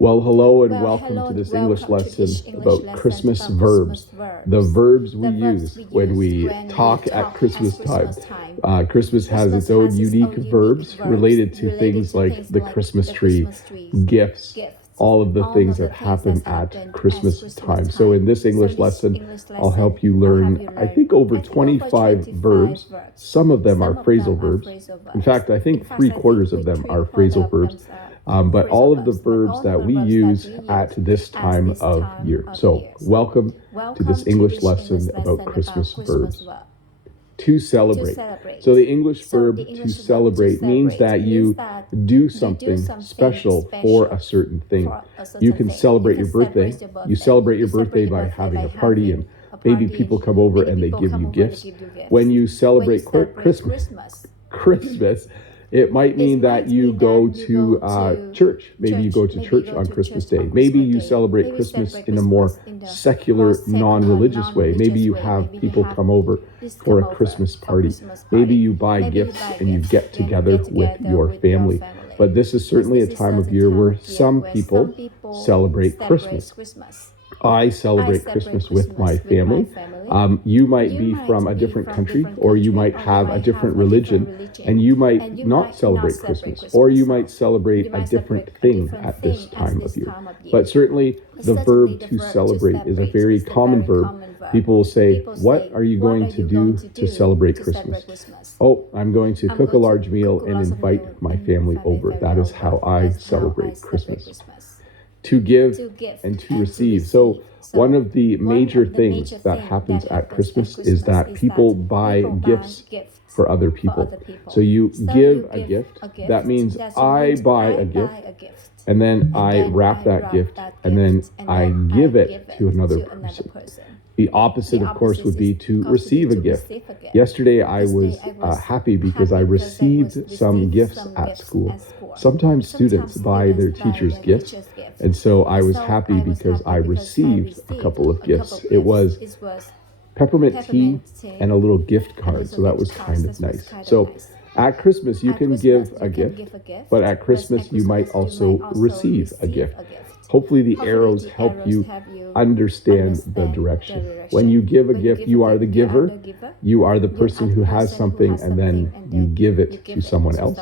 Well, hello and Well, welcome hello to and this English welcome to lesson this English about lesson Christmas about verbs. Christmas verbs. The verbs we The verbs use we when use we when we talk at talk Christmas at time. Christmas time. Christmas has its own unique verbs related to things like the Christmas tree, gifts, all of the things that happen at Christmas time. So in this English lesson, I'll help you learn, I think, over 25 verbs. Some of them are phrasal verbs. In fact, I think 3/4 of them are phrasal verbs. But all of the verbs that we use at this time of year. So welcome to this English lesson about Christmas verbs. To celebrate. So the English verb to celebrate means that you do something special for a certain thing. You can celebrate your birthday. You celebrate your birthday by having a party, and maybe people come over and they give you gifts. When you celebrate Christmas, it might mean that you go to church. Maybe you go to church on Christmas Day. Maybe you celebrate Christmas in a more secular, non-religious way. Maybe you have people come over for a Christmas party. Maybe you buy gifts and you get together with your family. But this is certainly a time of year where some people celebrate Christmas. I celebrate Christmas with my family. You might be from a different country, or you might have a different religion, and you might not celebrate Christmas, or you might celebrate a different thing at this time of year. But certainly the verb to celebrate is a very common verb. People will say, "What are you going to do to celebrate Christmas?" "Oh, I'm going to cook a large meal and invite my family over." That is how I celebrate Christmas. To give and to receive. So one of the major things that happens at Christmas is that people buy gifts for other people. So you give a gift. That means I buy a gift, and then I wrap that gift, and then I give it to another person. The opposite, of course, would be to receive a gift. Yesterday, I was happy because I received some gifts at school. Sometimes students buy their teachers gifts, and so I was happy because I received a couple of gifts. It was peppermint tea and a little gift card, so that was kind of nice. So at Christmas, you can give a gift, but at Christmas, you might also receive a gift. Hopefully the arrows help you understand the direction. When you give a gift, you are the giver. You are the person who has something, and then you give it to someone else.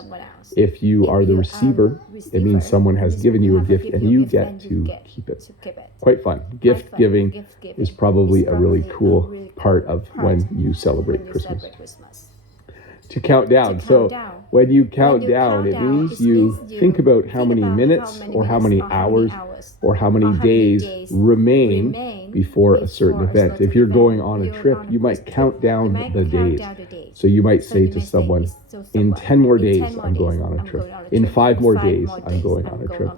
If you are the receiver, it means someone has given you a gift and you get to keep it. Quite fun. Gift giving is probably a really cool part of when you celebrate Christmas. To count down. So when you count down, it means you think about how many minutes or how many hours or how many days remain before a certain event. If you're going on a trip, you might count down the days. So you might say to someone, in 10 more days, I'm going on a trip. In 5 more days, I'm going on a trip.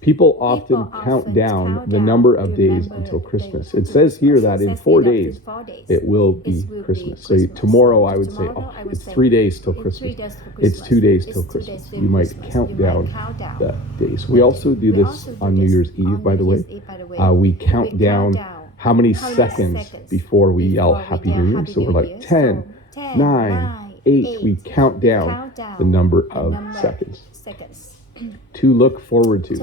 People often count down the number of days until Christmas. It says here that in 4 days, it will be Christmas. So tomorrow I would say, oh, it's 3 days till Christmas. It's 2 days till Christmas. You might count down the days. We also do this on New Year's Eve, by the way. We count down how many seconds before we yell Happy New Year. So we're like 10, 9, 8. We count down the number of seconds. To look forward to.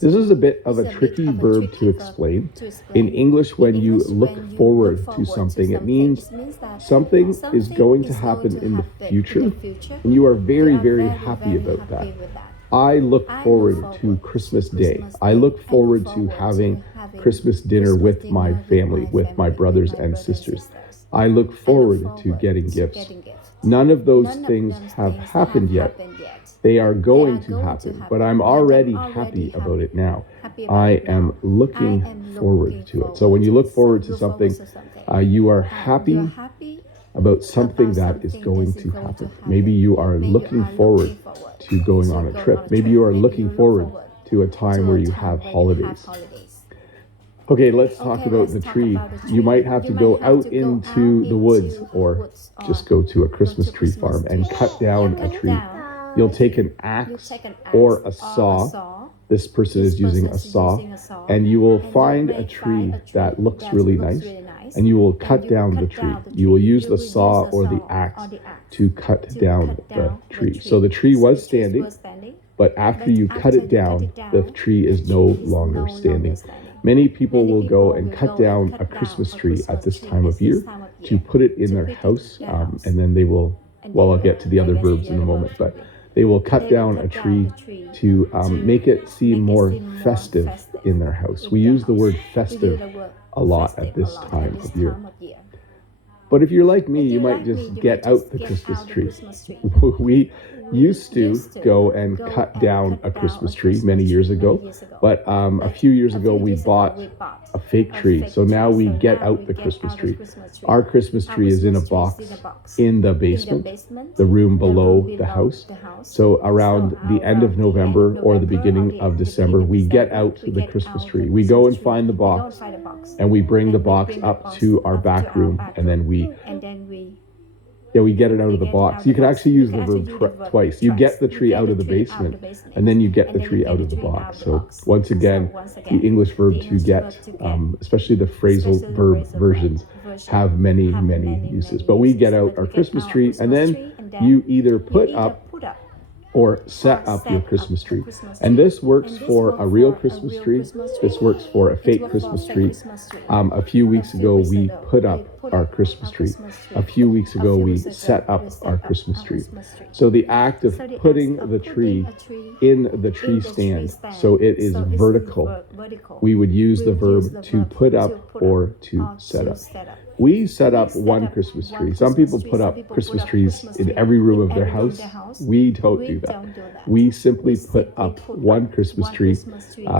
This is a bit of a tricky verb to explain. In English, when you look forward to something, it means something is going to happen in the future, and you are very, very happy about that. I look forward to Christmas Day. I look forward to having Christmas dinner with my family, with my brothers and sisters. I look forward to getting gifts. None of those things have happened yet. They are going to happen, but I'm already happy about it now. I am looking forward to it. So when you look forward to something, you are happy about something that is going to happen. Maybe you are looking forward to going on a trip. Maybe you are looking forward to a time where you have holidays. Okay, let's talk about the tree. You might have to go out into the woods or just go to a Christmas tree farm and cut down a tree. You'll take an axe or a saw. This person is using a saw, and you will find a tree that looks really nice, and you will cut down the tree. You will use the saw or the axe to cut down the tree. So the tree was standing. but after you cut it down, the tree is no longer standing. Many people will go and cut down a Christmas tree at this time of year to put it in their house, and then they will, well, I'll get to the other verbs in a moment, but they will cut down a tree to make it seem more festive in their house. We use the word festive a lot at this time of year. But if you're like me, you might just get out the Christmas tree. We used to go and cut down a Christmas tree many years ago, but a few years ago we bought a fake tree. So now we get out the Christmas tree. Our Christmas tree is in a box in the basement, the room below the house. So around the end of November or the beginning of December, we get out the Christmas tree. We go and find the box, and we bring the box up to our back room, and then we get it out of the box. You can actually use the verb twice. You get the tree out of the basement, and then you get the tree out of the box. So once again, the English verb to get, especially the phrasal verb versions, have many, many uses. But we get out our Christmas tree, and then you either put up or set up your Christmas tree. And this works for a real Christmas tree. This works for a fake Christmas tree. A few weeks ago, we put up our Christmas tree. A few weeks ago, we set up our Christmas tree. So the act of putting the tree in the tree stand, so it is vertical, we would use the verb to put up or to set up. We set up one Christmas tree. Some people put up Christmas trees in every room of their house. We don't do that. We simply put up one Christmas tree.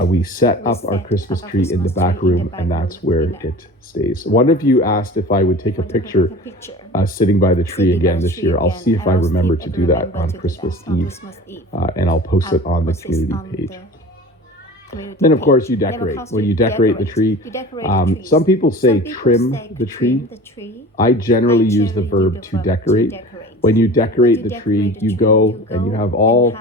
We set up our Christmas tree in the back room, and that's where it stays. One of you asked if I would take a picture sitting by the tree again this year. I'll see if I remember to do that on Christmas Eve, and I'll post it on the community page. Then, of course, you decorate. When you decorate the tree, some people say trim the tree. I generally use the verb to decorate. When you decorate the tree, you go and you have all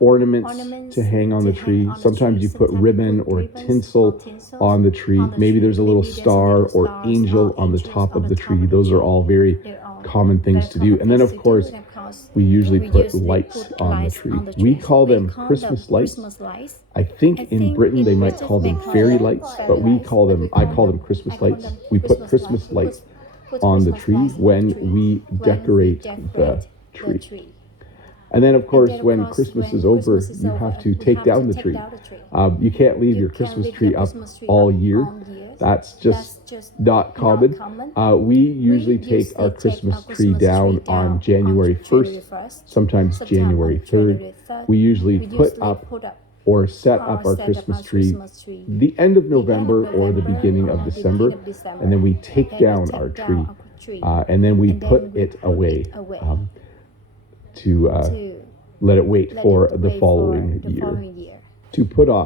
ornaments to hang on the tree. Sometimes you put ribbon or tinsel on the tree. Maybe there's a little star or angel on the top of the tree. Those are all very common things to do. And then, of course, we usually put lights on the tree. We call them Christmas lights. I think in Britain they might call them fairy lights, but I call them Christmas lights. We put Christmas lights on the tree when we decorate the tree. And then, of course, when Christmas is over, you have to take down the tree. You can't leave your Christmas tree up all year. That's just not common. We usually take our Christmas tree down on January 1st, sometimes January 3rd. We usually put up or set up our Christmas tree the end of November or the beginning of December, and then we take down our tree, and then we put it away to let it wait for the following year. To put off